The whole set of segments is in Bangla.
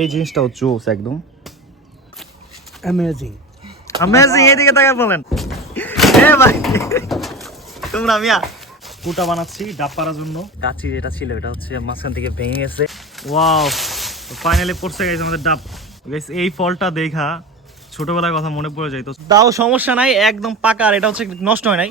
এই জিনিসটাও জোস একদম। অ্যামেজিং অ্যামেজিং এদিকে তাকা বলেন। এ ভাই তোমরা মিয়া। কুটা বানাচ্ছি ডাব পাড়ার জন্য। কাচি যেটা ছিল এটা হচ্ছে মাঝখান থেকে ভেঙে গেছে। ওয়াও ফাইনালি পড়ছে গেছে আমাদের ডাব। Guys, এই ফলটা দেখা ছোটবেলার কথা মনে পড়ে যায়। তো তাও সমস্যা নাই একদম পাকা আর এটা হচ্ছে নষ্ট হয় নাই?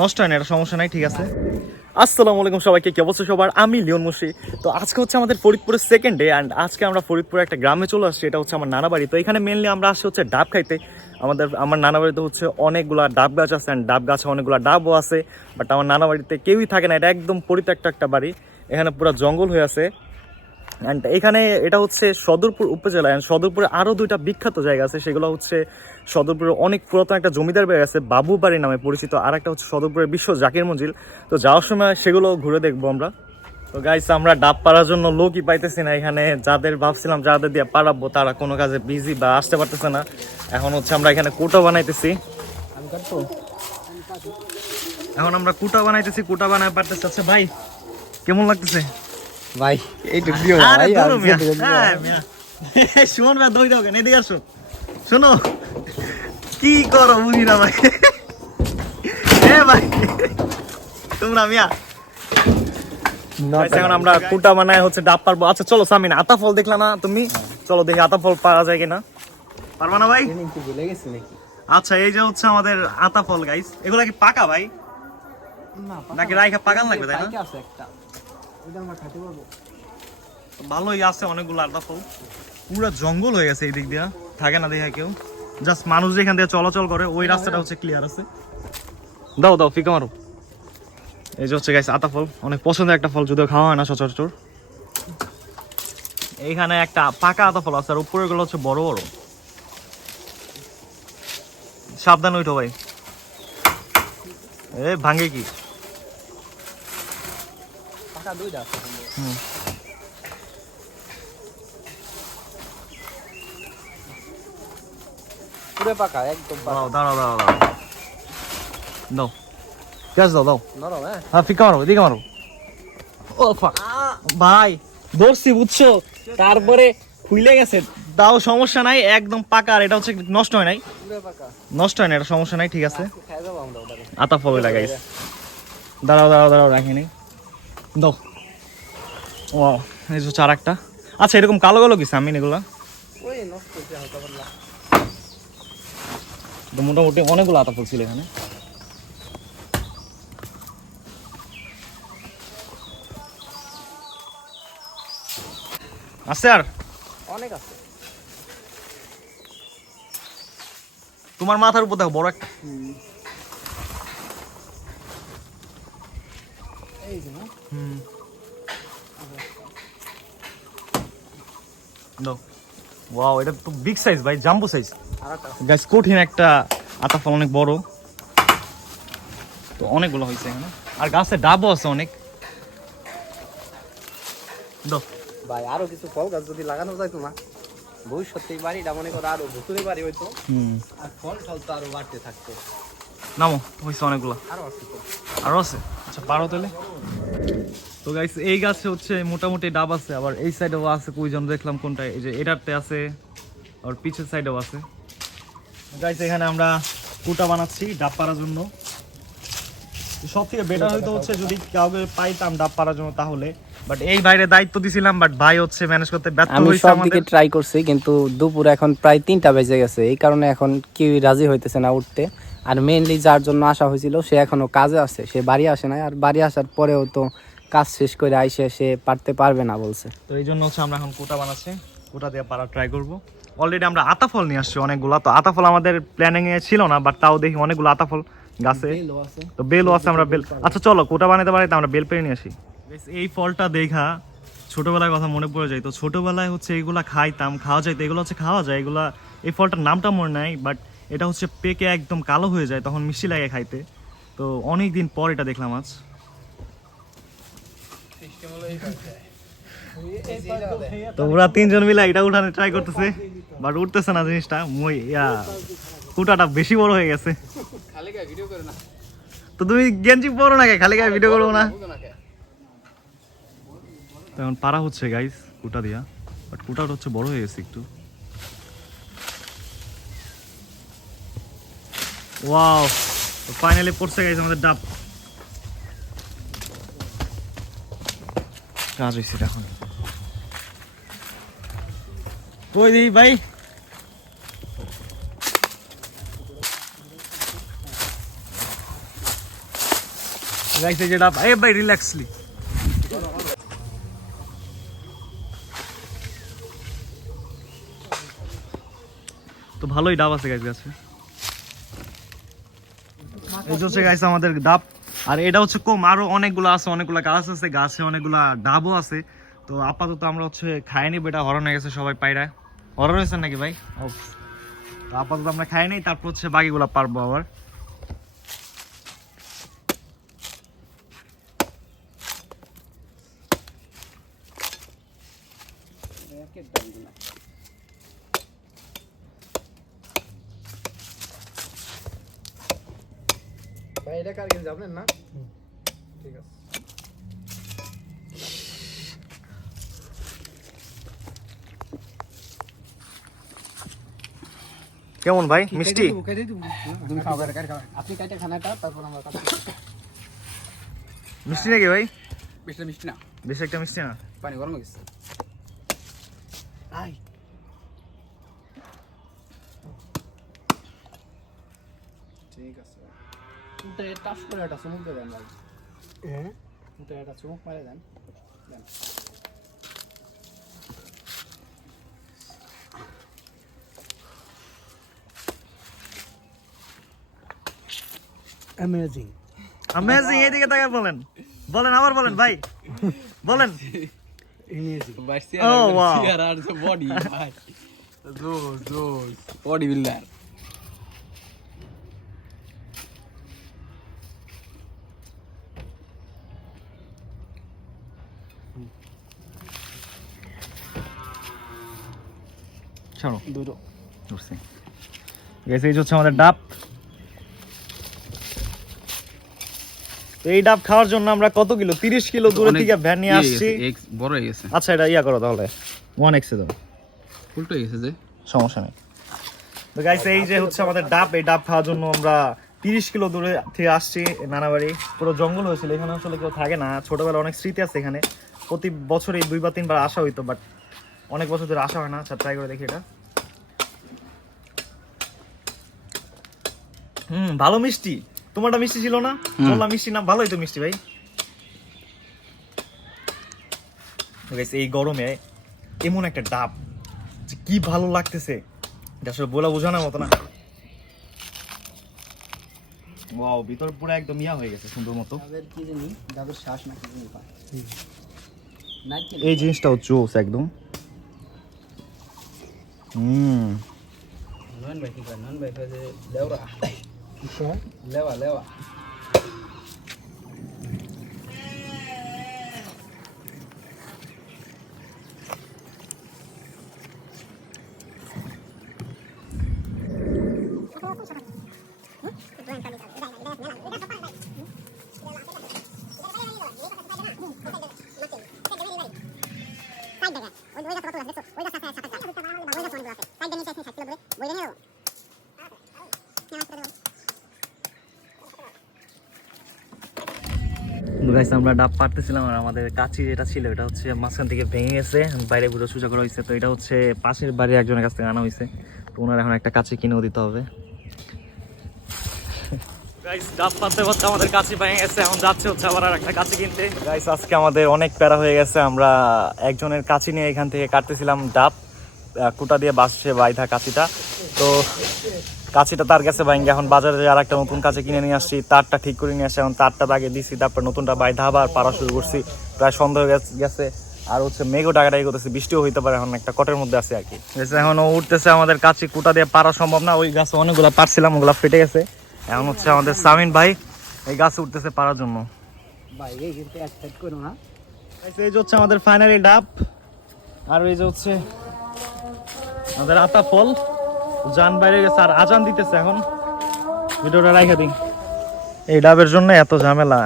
নষ্ট হয় না এটা সমস্যা নাই ঠিক আছে। আসসালামু আলাইকুম সবাইকে, কে অবস্থা সবার? আমি লিওন মুশি। তো আজকে হচ্ছে আমাদের ফরিদপুরের সেকেন্ড ডে অ্যান্ড আজকে আমরা ফরিদপুরে একটা গ্রামে চলে আসছি, এটা হচ্ছে আমার নানা বাড়ি। তো এখানে মেনলি আমরা আসছি হচ্ছে ডাব খাইতে। আমাদের, আমার নানা বাড়িতে হচ্ছে অনেকগুলো ডাব গাছ আছে অ্যান্ড ডাব গাছে অনেকগুলো ডাবও আছে বাট আমার নানা বাড়িতে কেউই থাকে না, এটা একদম পরিত্যক্ত একটা বাড়ি। এখানে পুরো জঙ্গল হয়ে আছে। অ্যান্ড এখানে এটা হচ্ছে সদরপুর উপজেলা অ্যান্ড সদরপুরে আরও দুইটা বিখ্যাত জায়গা আছে। সেগুলো হচ্ছে সদরপুরে অনেক পুরাতন একটা জমিদার বাড়ি আছে, বাবু বাড়ি নামে পরিচিত। আর একটা হচ্ছে সদরপুরের বিশ্ব জাকির মঞ্জিল। তো যাওয়ার সময় সেগুলো ঘুরে দেখব আমরা। তো গাইস আমরা ডাব পাড়ার জন্য লোকই পাইতেছি না এখানে। যাদের ভাবছিলাম যাদের দিয়ে পারাবো তারা কোনো কাজে বিজি বা আসতে পারতেছে না। এখন হচ্ছে আমরা এখানে কোটা বানাইতেছি। এখন আমরা কুটা বানাইতেছি, কুটা বানায় পারতেছে। আচ্ছা ভাই, কেমন লাগতেছে? ভাই এইটুক দিও না। দিও। হ্যাঁ, মিয়া। সুমন ভাই দই দাও কেন? এদিকে আসো। শোনো কি করো বুঝি না ভাই? এ ভাই তোমরা মিয়া। এখন আমরা কুটা বানায় হচ্ছে ডাব পারব? আচ্ছা চলো সামিন আতা ফল দেখলা না তুমি? চলো দেখি আতা ফল পাওয়া যায় কিনা। পারবা না ভাই? ভুলে গেছি নাকি? আচ্ছা এই যে হচ্ছে আমাদের আতা ফল গাইস এগুলা কি পাকা ভাই? নাকি রাইখা পাকান লাগবে তাই না? ভালোই আছে অনেকগুলো আলাদা ফল। পুরো জঙ্গল হয়ে গেছে এই দিক দিয়া। থাকে না দেখা কেউ। জাস্ট মানুষ যেখান দিয়ে চলাচল করে ওই রাস্তাটা হচ্ছে ক্লিয়ার আছে। দাও দাও ফিকা মারো। এই যে হচ্ছে আতা ফল। অনেক পছন্দের একটা ফল যদিও খাওয়া হয় না সচরাচর। এইখানে একটা পাকা আতা ফল আছে আর উপরে গুলো হচ্ছে বড় বড়। সাবধান ওইটো ভাই। এ ভাঙে কি? হুম। পুরো পাকা একদম দাও গ্যাস দাও দাও। নরম হ্যাঁ। হ্যাঁ ফিকা মারো এদিকে মারো। ও. ভাই ধরছি বুঝছ? তারপরে খুইলে গেছে। তাও সমস্যা নাই একদম পাকা আর এটা হচ্ছে নষ্ট হয় নাই। নষ্ট হয় না এটা সমস্যা নাই ঠিক আছে। যাব আতা ফল লাগাইছে দাঁড়াও দাঁড়াও দাঁড়াও রাখিনি দাও। ও এই যে চার একটা আচ্ছা এরকম কালো কালো কিছু আমি এগুলা? মোটামুটি অনেকগুলো আতা ফল ছিল এখানে। আছে আর? অনেক আছে। তোমার মাথার উপর দেখো বড় একটা। এই যে না দাও ওয়াও এটা তো বিগ সাইজ ভাই জাম্বো সাইজ আর একটা গাছ কঠিন একটা আতা ফল অনেক বড়। তো অনেকগুলো হয়েছে এখানে। আর গাছে ডাবও আছে অনেক। দাও ভাই আরও কিছু ফল গাছ যদি লাগানো যায় না ভবিষ্যতে বাড়িটা মনে করো আরও ভুতুরে বাড়ি হইতো। হুম। আর ফল টল তো আরও বাড়তে থাকতো। নামো হয়েছে অনেকগুলো। আরও আছে আরও আছে? আচ্ছা পারো তাহলে। তো গাইস এই গাছে হচ্ছে মোটামুটি ডাব আছে, আবার এই সাইডেও আছে, কুইজন দেখলাম কোনটা এই যে এটাতে আছে, আর পিছের সাইডেও আছে। গাইস এখানে আমরা কুটা বানাচ্ছি ডাব পাড়ার জন্য। সব থেকে বেটার হয়তো হচ্ছে যদি কাউকে পাইতাম ডাব পাড়ার জন্য তাহলে। বাট এই বাইরে দায়িত্ব দিছিলাম বাট ভাই হচ্ছে ম্যানেজ করতে ব্যর্থ আমি সব দিকে ট্রাই করছি কিন্তু দুপুর এখন প্রায় তিনটা বেজে গেছে। এই কারণে এখন কেউই রাজি হইতেছে না উঠতে। আর মেইনলি যার জন্য আসা হয়েছিল সে এখনও কাজে আছে সে বাড়ি আসে না আর বাড়ি আসার পরেও তো কাজ শেষ করে আইসে সে পারতে পারবে না বলছে। তো এই জন্য হচ্ছে আমরা এখন কোটা বানাচ্ছি। কোটা দিয়ে পারা ট্রাই করব। অলরেডি আমরা আতাফল নিয়ে আসছি অনেকগুলো। তো আতাফল আমাদের প্ল্যানিং এ ছিল না বাট তাও দেখি অনেকগুলো আতাফল গাছে। তো বেলও আছে আমরা বেল আচ্ছা চলো কোটা বানাতে বানাতে আমরা বেল পেরে নিয়ে আসি। এই ফলটা দেখা ছোটবেলার কথা মনে পড়ে যায়। তো ছোটবেলায় হচ্ছে এগুলা খাইতাম খাওয়া যাইতো এগুলো হচ্ছে খাওয়া যায় এগুলা এই ফলটার নামটা মনে নাই বাট এটা হচ্ছে পেকে একদম কালো হয়ে যায় তখন মিষ্টি লাগে খাইতে। তো অনেক দিন পর এটা দেখলাম আজ। তো ওরা তিনজন মিলে এটা উঠানে ট্রাই করতেছে বাট উঠতেছে না জিনিসটা মই ইয়া কুটাটা বেশি বড় হয়ে গেছে। খালি ভিডিও করে না। তো তুমি গেঞ্জি পরো না? খালি গায়ে ভিডিও করব না। তো এখন পারা হচ্ছে গাইস কুটা দিয়া। বাট কুটাটা হচ্ছে বড় হয়ে গেছে একটু। ওয়াও ফাইনালি পড়ছে গাইস আমাদের ডাব। কাজ হয়েছে এখন। কই দিই ভাই? গাইস এই যে ডাব এই ভাই রিল্যাক্সলি তো ভালোই ডাব আছে গাছ গাছে এই হচ্ছে গাছ আমাদের ডাব। আর এটা হচ্ছে কম, আরও অনেকগুলো আছে, অনেকগুলো গাছ আছে, গাছে অনেকগুলা ডাবও আছে। তো আপাতত আমরা হচ্ছে খাইনি বেটা হরণ হয়ে গেছে সবাই পায়রা। হরণ হয়েছে নাকি ভাই? তো আপাতত আমরা খাইনি তারপর হচ্ছে বাকিগুলো পারব আবার। ভাই এটা কার গেছে আপনার না? ঠিক আছে। কেমন ভাই? মিষ্টি? আপনি খানাটা তারপর আমরা মিষ্টি নাকি ভাই? বেশি মিষ্টি না। বেশি একটা মিষ্টি না। পানি গরম হয়ে গেছে। আই ঠিক আছে উঠে টাস করে একটা চুমুক দেবেন ভাই হ্যাঁ উঠে একটা চুমুক মারে দেন দেন অ্যামেজিং অ্যামেজিং এইদিকে তাকায় বলেন বলেন আবার বলেন ভাই বলেন Oh, wow. body, ভাই জোস জোস বডি বিল্ডার ছাড়ো। দুটো ধরছি। গেছে এই হচ্ছে আমাদের ডাব। তো এই ডাব খাওয়ার জন্য আমরা কত কিলো? তিরিশ কিলো দূরে থেকে ভ্যান নিয়ে আসছি। বড় হয়ে গেছে। আচ্ছা এটা ইয়া করো তাহলে। ওয়ান এক্সে দাও। উল্টো হয়ে গেছে যে। সমস্যা নেই। তো গাইস এই যে হচ্ছে আমাদের ডাব। এই ডাব খাওয়ার জন্য আমরা তিরিশ কিলো দূরে থেকে আসছি নানাবাড়ি। পুরো জঙ্গল হয়েছিল। এখানে আসলে কেউ থাকে না। ছোটবেলা অনেক স্মৃতি আছে এখানে। প্রতি বছরে দুইবার তিনবার আসা হইতো বাট অনেক বছর ধরে আসা হয় না আচ্ছা ট্রাই করে দেখি এটা। হুম ভালো মিষ্টি। তোমারটা মিষ্টি ছিল না? বললাম মিষ্টি না? ভালোই তো মিষ্টি ভাই। এই গরমে এমন একটা ডাব যে কি ভালো লাগতেছে। এটা আসলে বলা বোঝানোর মতো না। ওয়াও ভিতর পুরো একদম ইয়া হয়ে গেছে সুন্দর মতো। এই জিনিসটাও জোস একদম। হুম নন ভাই কি কয় নন ভাই কয় যে লেওরা লেওয়া লেওয়া গাইস আমরা ডাব পারতেছিলাম আর আমাদের কাছি যেটা ছিল এটা হচ্ছে মাঝখান থেকে ভেঙে গেছে বাইরে পুরো সোজা করা হয়েছে তো এটা হচ্ছে পাশের বাড়ির একজনের কাছ থেকে আনা হয়েছে তো ওনার এখন একটা কাছে কিনেও দিতে হবে। গাইস ডাব পারতে পারতে আমাদের কাছে ভেঙে গেছে এখন যাচ্ছে হচ্ছে আবার আর একটা কাছে কিনতে। গাইস আজকে আমাদের অনেক প্যারা হয়ে গেছে। আমরা একজনের কাছে নিয়ে এখান থেকে কাটতেছিলাম ডাব কুটা দিয়ে বাসছে বাইধা কাছিটা তো কাছিটা তার কাছে ভাঙ্গে এখন বাজারে আর একটা নতুন কাছে কিনে নিয়ে আসছি তারটা ঠিক করে নিয়ে আসছি এখন তারটা বাগে দিছি তারপর নতুনটা বাইধা আবার পাড়া শুরু করছি। প্রায় সন্দেহ হয়ে গেছে- আর হচ্ছে মেঘও টাকাটাই করতেছে বৃষ্টিও হইতে পারে এখন একটা কটের মধ্যে আছে আর কি। এখন ও উঠতেছে আমাদের কাছে কুটা দিয়ে পারা সম্ভব না ওই গাছে অনেকগুলো পারছিলাম ওগুলো ফেটে গেছে। এখন হচ্ছে আমাদের সামিন ভাই এই গাছে উঠতেছে পারার জন্য। এই যে হচ্ছে আমাদের ফাইনালি ডাব আর এই যে হচ্ছে আমাদের আতা ফল। জান বাইরে গেছে, আর আজান দিতেছে এখন। ভিডিওটা রাখা দিন। এই ডাবের জন্য এত ঝামেলা।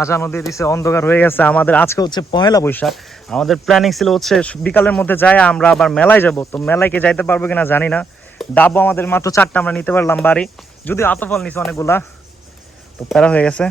আজানও দিয়ে দিছে, অন্ধকার হয়ে গেছে। আমাদের আজকে হচ্ছে পহেলা বৈশাখ। আমাদের প্ল্যানিং ছিল হচ্ছে বিকালের মধ্যে যাই আমরা আবার মেলায় যাব। তো মেলায় কি যাইতে পারব কিনা জানি না। ডাবও আমাদের মাত্র চারটা, আমরা নিতে পারলাম বাড়ি। যদি আতফল নিছে অনেকগুলা। তো প্যারা হয়ে গেছে।